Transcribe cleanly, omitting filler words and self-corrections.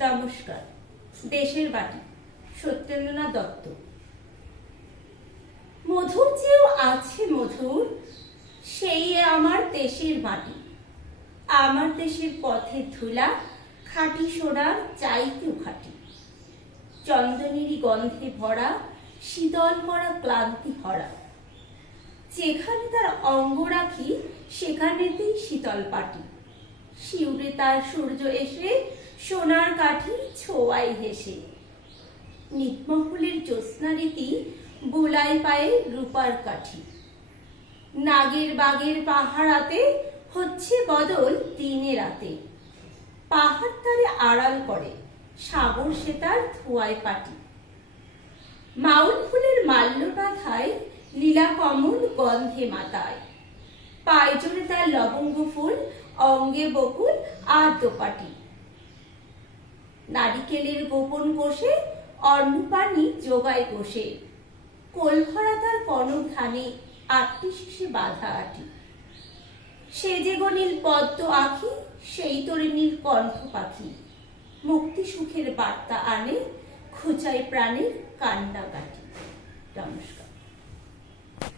নমস্কার। দেশের বাটি, সত্যেন্দ্রনাথ দত্ত। মধুর চেয়েও আছে মধুর, সেই আমার দেশের মাটি। আমার দেশের পথের ধুলা খাঁটি সোনার চাইতেও খাঁটি। চন্দনেরই গন্ধে ভরা, শীতল ভরা ক্লান্তি ভরা। যেখানে তার অঙ্গ রাখি, সেখানেতেই শীতল পাটি। শিউরে তার সূর্য এসে সোনার কাঠি ছোঁয়ায় হেসে। নিতমহলের জ্যোৎস্না রীতি বুলাই পায়ে রূপার কাঠি। নাগের বাগের পাহাড়াতে হচ্ছে বদল দিনে রাতে। পাহাড় তারে আড়াল করে, সাগর সে তার ধোঁয়ায় পাটি। মাউল ফুলের মাল্য বাঁধায়, লীলা কমল গন্ধে মাতায়। পায়ে জোরে তার লবঙ্গ ফুল, অঙ্গে বকুল আর দোপাটি। নারিকেলের গোপন কোষে অন্নপানি যোগায় কোষে। কোল ভরা তার কনক ধানে, আটটি শেষে বাঁধা আটি। সে যে গো নীল পদ্ম আঁখি, সেই তোরে নীল কণ্ঠ পাখি। মুক্তি সুখের বার্তা আনে, খোঁচায় প্রাণের কান্না কাটি। নমস্কার।